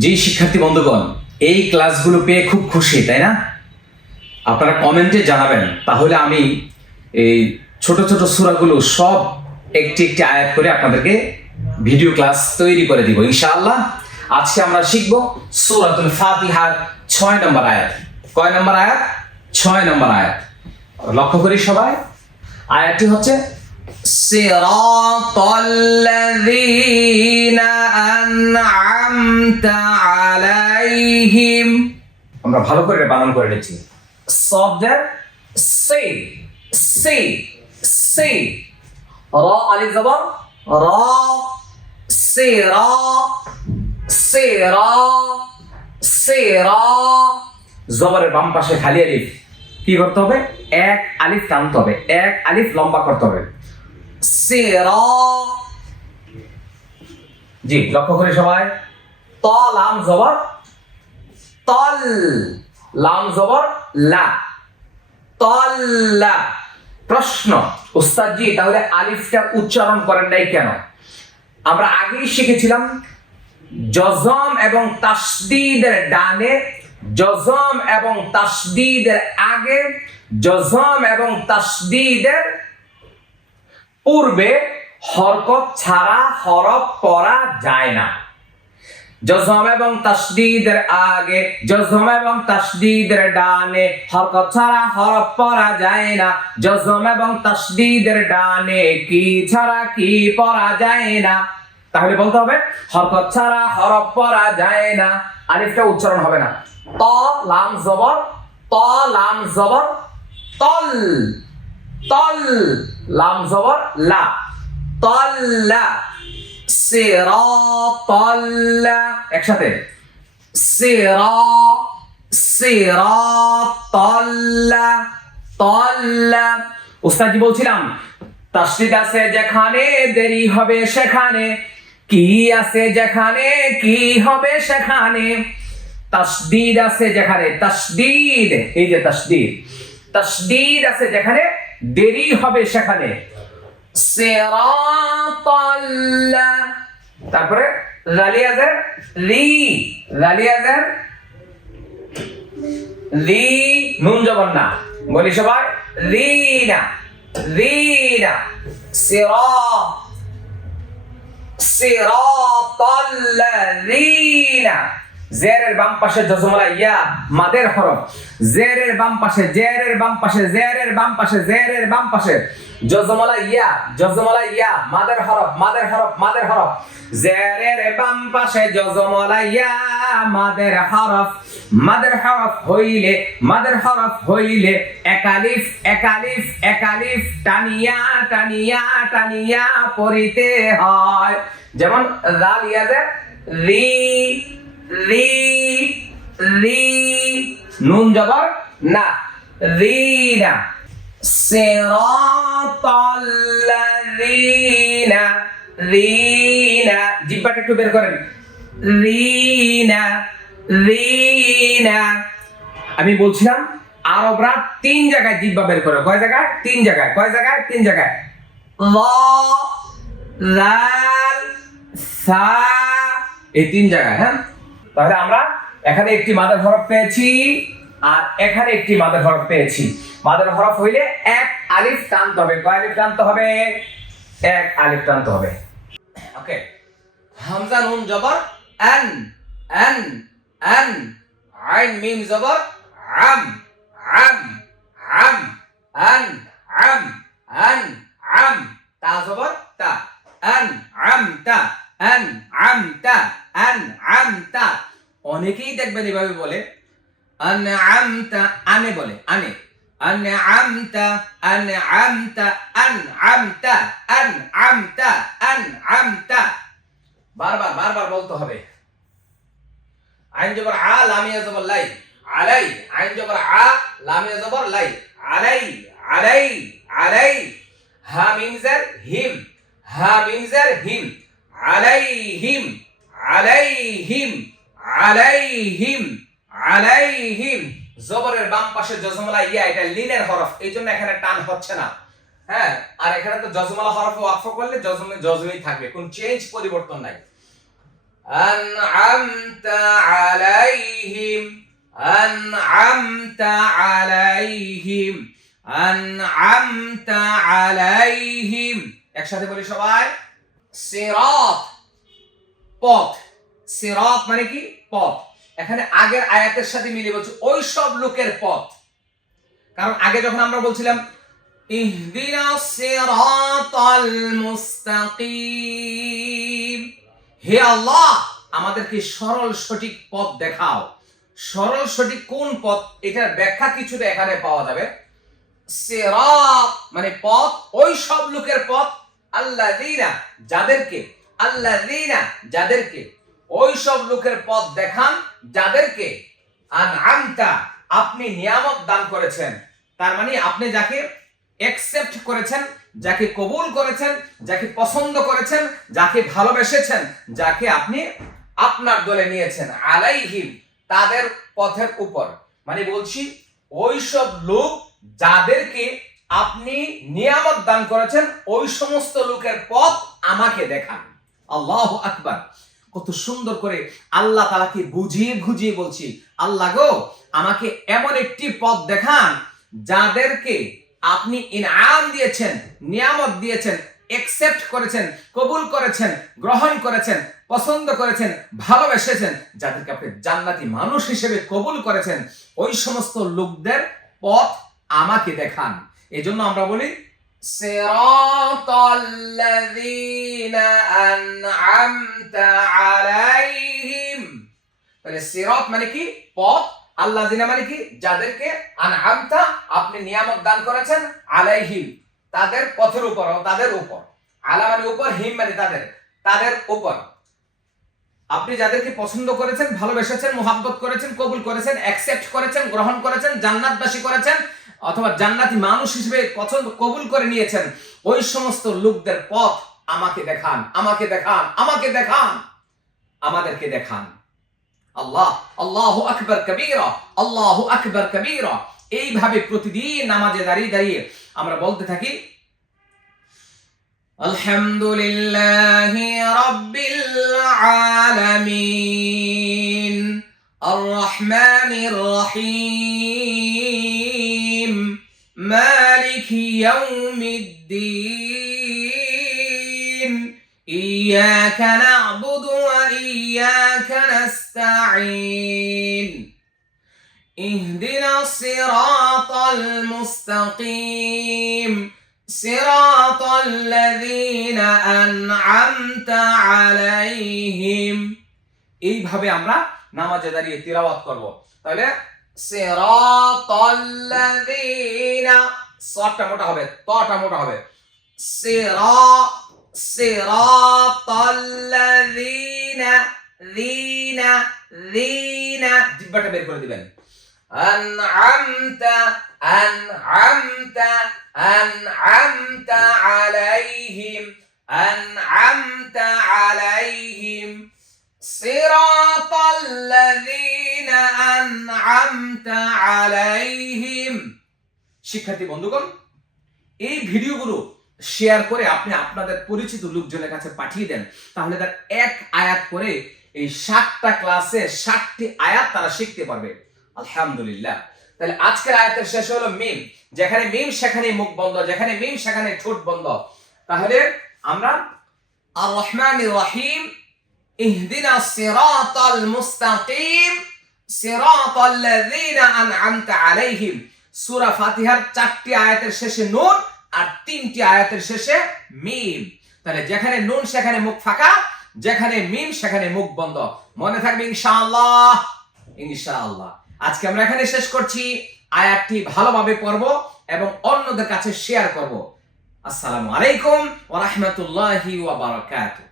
জি শিক্ষার্থী বন্ধুগণ, এই ক্লাসগুলো পেয়ে খুব খুশি, তাই না? আপনারা কমেন্টে জানাবেন, তাহলে আমি এই ছোট ছোট সূরাগুলো সব একটি একটি আয়াত করে আপনাদেরকে ভিডিও ক্লাস তৈরি করে দিব ইনশাআল্লাহ। আজকে আমরা শিখব সূরাতুল ফাতিহার 6 নম্বর আয়াত। কয় নম্বর আয়াত? 6 নম্বর আয়াত। লক্ষ্য করি সবাই, আয়াতটি হচ্ছে সিরাতাল্লাযীনা আন'আমতা আলাইহিম। আমরা ভালো করে বানান করে নিচ্ছি। সবদের সি সি সি, র আলিফ জবর র, সিরা সিরা সিরা। জবরের বাম পাশে খালি আলিফ কি করতে হবে? এক আলিফ টানতে হবে, এক আলিফ লম্বা করতে হবে। সিরা। জি লক্ষ্য করি সবাই, ত লাম জবর তল, লাম জবর লা, তল্লা। প্রশ্ন, উস্তাদ জি তাহলে আলিফটা উচ্চারণ করেন নাই কেন? আমরা আগেই শিখেছিলাম জজম এবং তাসদীদের ডানে, জজম এবং তাসদীদের আগে, জজম এবং তাসদীদের পূর্বে হরকত ছাড়া হরফ পড়া যায় না। জজম এবং তাসদীদের আগে, জজম এবং তাসদীদের ডানে হরকত ছাড়া হরফ পড়া যায় না। জজম এবং তাসদীদের ডানে কি ছাড়া কি পড়া যায় না। তাহলে বলতে হবে হরকত ছাড়া হরফ পড়া যায় না। আলিফটা উচ্চারণ হবে না। ত লাম জবর ত, লাম জবর তল তল, লাম জবর লা, তল্লা। সিরাতাল্লা, একসাথে সিরা সিরাতাল্লা তাল্লা। উস্তাদ জি বলছিলাম তাসদীদ আছে যেখানে দেরি হবে সেখানে, কি আছে যেখানে কি হবে সেখানে। তাসদীদ আছে যেখানে, তাসদীদ এই যে তাসদীদ, তাসদীদ আছে যেখানে দেরি হবে সেখানে। সিরাতাল্লা, তারপরে জালিয়াজের রি, জালিয়াজের রি, নুন জবর না, বলি সবাই রিনা রিনা। সিরা সিরাতাল্লাযীনা, জেরের বাম পাশে জজমলা ইয়া মাদের হরফ, জেরের বাম পাশে, জেরের বাম পাশে, জেরের বাম পাশে, জেরের বাম পাশে জজমলা ইয়া, জজমলা ইয়া মাদের হরফ, মাদের হরফ, মাদের হরফ। জেরের বাম পাশে জজমলা ইয়া মাদের হরফ, মাদের হরফ হইলে, মাদের হরফ হইলে একালিফ একালিফ একালিফ টানিয়া টানিয়া টানিয়া পড়িতে হয়। যেমন জালিয়াজের রি রি রি, নুন জবর না, রিনা। সিরাতাল্লাযীনা, রিনা, জিহ্বাটা একটু বের করেন, রিনা রিনা। আমি বলছিলাম আরবরা 3 জায়গায় জিহ্বা বের করে। কয় জায়গায়? 3 জায়গায়। কয় জায়গায়? 3 জায়গায়। ল, লাল, সা, এই 3 জায়গায়। হ্যাঁ, তাহলে আমরা এখানে একটি মাদের হরফ পেয়েছি আর এখানে একটি মাদের হরফ পেয়েছি। মাদের হরফ হইলে এক আলিফ টানতে হবে। কয় আলিফ টানতে হবে? এক আলিফ টানতে হবে। ওকে, হামজা নুন জবর আন, আন আন, আইন মিম জবর আম, আম আম, আন আম, আন আম, তা জবর তা, আন আমতা, আন আমতা, আন আমতা। অনেকেই দেখবেন এভাবে বলে আন আমতা, আনে বলে আনে, আন আমতা, আন আমতা, আন আমতা, আন আমতা, আন আমতা। বারবার বারবার বলতে হবে। আইন জবর আ, লামিয়া জবর লাই, আলাই, আইন জবর আ, লামিয়া জবর লাই, আলাই আলাই আলাই। হা মিম জের হিম, হা মিম জের হিম, আলাইহিম আলাইহিম আলাইহিম আলাইহিম। জবরের বাম পাশে জজমলা ইয়া, এটা লিনের হরফ, এইজন্য এখানে টান হচ্ছে না। হ্যাঁ, আর এখানে তো জজমলা হরফে ওয়াকফ করলে জজমে জজমেই থাকবে, কোন চেঞ্জ পরিবর্তন নাই। আনআমতা আলাইহিম, আনআমতা আলাইহিম, আনআমতা আলাইহিম। একসাথে বলি সবাই, সিরাত, পথ। সিরাত মানে কি? পথ। এখানে আগের আয়াতের সাথে মিলিয়ে বলছে ওই সব লোকের পথ। কারণ আগে যখন আমরা বলছিলাম ইহদিনাস সিরাতাল মুস্তাকিম, হে আল্লাহ আমাদেরকে সরল সঠিক পথ দেখাও। সরল সঠিক কোন পথ, এটার ব্যাখ্যা কিছুটা এখানে পাওয়া যাবে। সিরাত মানে পথ, ওই সব লোকের পথ, আল্লাযীনা যাদেরকে, আল্লাযীনা যাদেরকে, ওই সব লোকের পথ দেখান যাদেরকে আনআমতা আপনি নিয়ামত দান করেছেন। তার মানে আপনি যাকে অ্যাকসেপ্ট করেছেন, যাকে কবুল করেছেন, যাকে পছন্দ করেছেন, যাকে ভালোবেসেছেন, যাকে আপনি আপনার দলে নিয়েছেন, আলাইহিম তাদের পথের উপর। মানে বলছি ওই সব লোক যাদেরকে আপনি নিয়ামত দান করেছেন, ওই সমস্ত লোকের পথ আমাকে দেখান। আল্লাহু আকবার। কত সুন্দর করে আল্লাহ তাআলাকে বুঝিয়ে বুঝিয়ে বলছি, আল্লাহ গো আমাকে এমন একটি পথ দেখান যাদেরকে আপনি ইনআম দিয়েছেন, নিয়ামত দিয়েছেন, অ্যাকসেপ্ট করেছেন, কবুল করেছেন, গ্রহণ করেছেন, পছন্দ করেছেন, ভালোবেসেছেন, যাদেরকে আপনি জান্নাতি মানুষ হিসেবে কবুল করেছেন, ওই সমস্ত লোকদের পথ আমাকে দেখান। এজন্য আমরা বলি সিরাতাল্লাযীনা আনআমতা আলাইহিম। তাহলে সিরাত মানে কি? পথ। আল্লাযীনা মানে কি? যাদেরকে আনআমতা আপনি নিয়ামত দান করেছেন, আলাইহিম তাদের পথের উপর, তাদের উপর। আলা মানে উপর, হিম মানে তাদের, তাদের উপর আপনি যাদেরকে পছন্দ করেছেন, ভালোবেসেছেন, মুহাব্বত করেছেন, কবুল করেছেন, অ্যাকসেপ্ট করেছেন, গ্রহণ করেছেন, জান্নাতবাসী করেছেন, অথবা জান্নাতি মানুষ হিসেবে পছন্দ কবুল করে নিয়েছেন, ওই সমস্ত লোকদের পথ আমাকে দেখান, আমাকে দেখান, আমাকে দেখান, আমাদেরকে দেখান। আল্লাহ, আল্লাহু আকবার কবীরা, আল্লাহু আকবার কবীরা। এইভাবে প্রতিদিন নামাজে দাঁড়িয়ে দাঁড়িয়ে আমরা বলতে থাকি আলহামদুলিল্লাহি রাব্বিল আলামিন আর রহমানির রহিম মালিকি ইয়াউমিদ্দিন ইয়্যাকা না'বুদু ওয়া ইয়্যাকা নাস্তাঈন ইহদিনাস সিরাতাল মুস্তাকিম সিরাতাল্লাযীনা আনআমতা আলাইহিম। এইভাবে আমরা নামাজে দাঁড়িয়ে তিলাওয়াত করব। তাহলে সিরাতাল্লাযীনা, সটা মোটা হবে, তটা মোটা হবে, সিরাতাল্লাযীনা, যীনা, যীনা জিহ্বাটা বের করে দিবেন। আনআমতা, আনআমতা, আনআমতা আলাইহিম, আনআমতা আলাইহিম সিরাতাল্লাযীনা আনআমতা আলাইহিম। শিক্ষার্থী বন্ধুগণ, এই ভিডিওগুলো শেয়ার করে আপনি আপনাদের পরিচিত লোকজনের কাছে পাঠিয়ে দেন, তাহলে তার এক আয়াত করে এই 7টা ক্লাসে 7টি আয়াত তারা শিখতে পারবে। আলহামদুলিল্লাহ। তাহলে আজকের আয়াতের শেষ হলো মিম। যেখানে মিম সেখানে মুখ বন্ধ, যেখানে মিম সেখানে ঠোঁট বন্ধ। তাহলে আমরা আর রহমানির রহিম ইহদিনাস সিরাতাল মুস্তাকিম সিরাতাল্লাযীনা আনআমতা আলাইহিম। সূরা ফাতিহার 4টি আয়াতের শেষে নুন আর 3টি আয়াতের শেষে মিম। তাহলে যেখানে নুন সেখানে মুখ ফাঁকা, যেখানে মিম সেখানে মুখ বন্ধ। মনে থাকবে ইনশাআল্লাহ, ইনশাআল্লাহ। আজকে আমরা এখানে শেষ করছি। আয়াতটি ভালোভাবে পড়ব এবং অন্যদের কাছে শেয়ার করব। আসসালামু আলাইকুম ওয়া রাহমাতুল্লাহি ওয়া বারাকাতুহু।